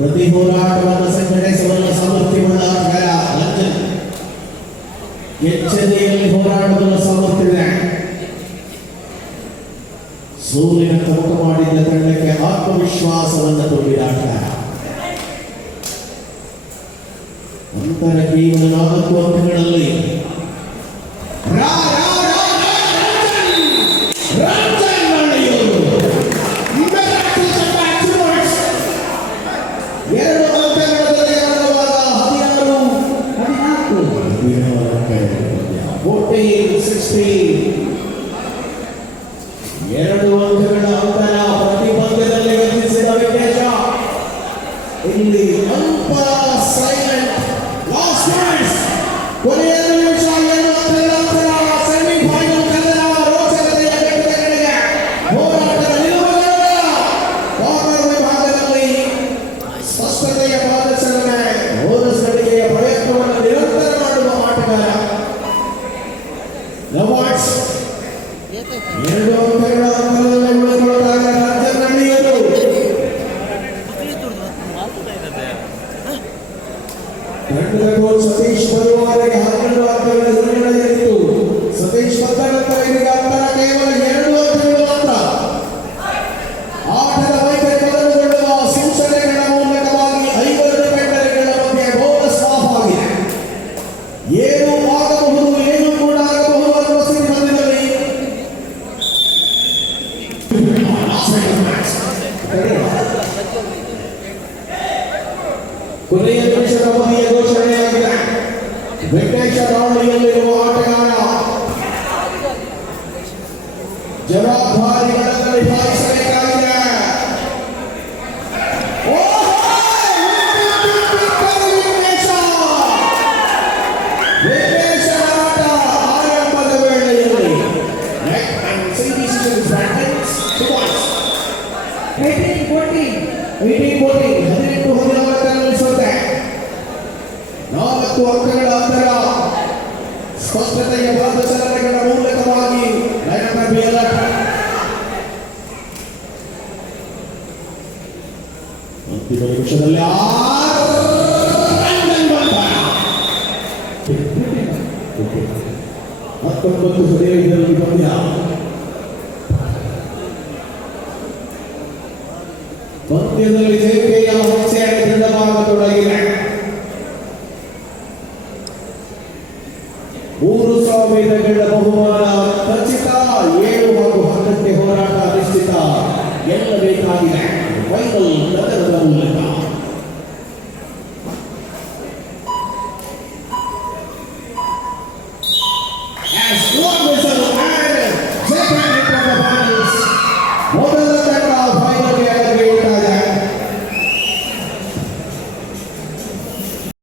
ಪ್ರತಿ ಹೋರಾಟವನ್ನು ಸಂಘಟಿಸುವ ಸಾಮರ್ಥ್ಯವುಳ್ಳ ರಂಜನ್ ಎಚ್ಚರಿಕೆಯಲ್ಲಿ ಹೋರಾಡುವ ಸಾಮರ್ಥ್ಯವಿದೆ. ಸೂರ್ಯನ ತಮಕ ಮಾಡಿದ ತಂಡಕ್ಕೆ ಆತ್ಮವಿಶ್ವಾಸವನ್ನು ತುಂಬಿದಾಟ. ನಂತರ ಕೇವಲ 4 ಅಂಕಗಳಲ್ಲಿ ಎರಡು ಅಂಕಗಳ ಅಂತರ ಪ್ರತಿ ಪಂದ್ಯದಲ್ಲಿ ಗಳಿಸಿದ ವಿಶೇಷ. ಇಲ್ಲಿ ಅಲ್ಪ ಸೈಲೆಂಟ್ ಲಾಸ್ಟ್ ಚಾನ್ಸ್. ಕೊನೆಯ ನಿಮಿಷ ಸೆಮಿಫೈನಲ್ ಕದನ ರೋಚಕತೆಯ ಘಟ್ಟಗಳಿಗೆ ಹೋರಾಟದ ನಿಲುವುಗಳ ಕಾರ್ನರ್ ವಿಭಾಗದಲ್ಲಿ ಸ್ಪಷ್ಟತೆಯ ಪಾದರ್ಶನ ಬೋನಸ್ ಗಳಿಗೆಯ ಪ್ರಯತ್ನವನ್ನು ನಿರಂತರ ಮಾಡುವ ಆಟಗಾರ ಲವಾರ್ಡ್ಸ್. ಎರಡು ಅಂಕಗಳ ಅಂತರದಲ್ಲಿ ಉಳಿದುಕೊಳ್ಳುವಾಗ ರಂಜನ್ ನಳ್ಳಿಯರು ತಂಡದ ಕೋಚ್ ಸತೀಶ್ ಬರುವವರೆಗೆ 12 ಅಂಕಗಳ ಹಿನ್ನಡೆಯಲ್ಲಿತ್ತು. ಸತೀಶ್ ಬಂದ ನಂತರ ಇದೀಗ ಅಂತರ ಕೇವಲ 2 ಅಂಕಗಳು ಮಾತ್ರ. ಆಟದ ವೈಖರಿ ಬದಲುಗೊಳ್ಳುವ ಸೂಚನೆಗಳ ಮೂಲಕವಾಗಿ 5 ಡಿಫೆಂಡರ್ಗಳ ಮಧ್ಯೆ ಬೋನಸ್ ಆಫ್ ಆಗಿದೆ. ಏನು ಆಗಬಹುದು, ಏನು ಕೂಡ ಆಗಬಹುದು ಅನ್ನುವ ಸ್ಥಿತಿ ಬಂದಿದ್ದಲ್ಲಿ ಕೊನೆಯ ನಿಮಿಷದ ಅವಧಿಯ ಘೋಷಣೆಯಾಗಿದೆ. ವೆಂಕಟೇಶ ದಾವಣಿಯಲ್ಲಿರುವ ಆಟಗಾರ ಜವಾಬ್ದಾರಿಗಳನ್ನು ನಿಭಾಯಿಸಬೇಕಾಗಿದೆ. ವೆಂಕಟೇಶನ ಆಟ ಆರಂಭದ ವೇಳೆಯಲ್ಲಿ 4 ಅಂಕಗಳ ಅಂತರ. ಸ್ಪಷ್ಟತೆಯ ಪಾದಚಲನೆಗಳ ಮೂಲಕವಾಗಿ ಅಂತಿಮ ನಿಮಿಷದಲ್ಲಿ 19-15 ಪಂದ್ಯ. ಪಂದ್ಯದಲ್ಲಿ ಜಯಕೆಯ ಹೊಸೆಯಾಗಿ ದೃಢವಾಗತೊಡಗಿದೆ. 3,000 ಬಹುಮಾನ ಖಚಿತ. 7 ಹಾಗೂ 10ಕ್ಕೆ ಹೋರಾಟ ನಿಶ್ಚಿತ. ಗೆಲ್ಲಬೇಕಾಗಿದೆ ಫೈನಲ್ ಕದನದ ಮೂಲಕ.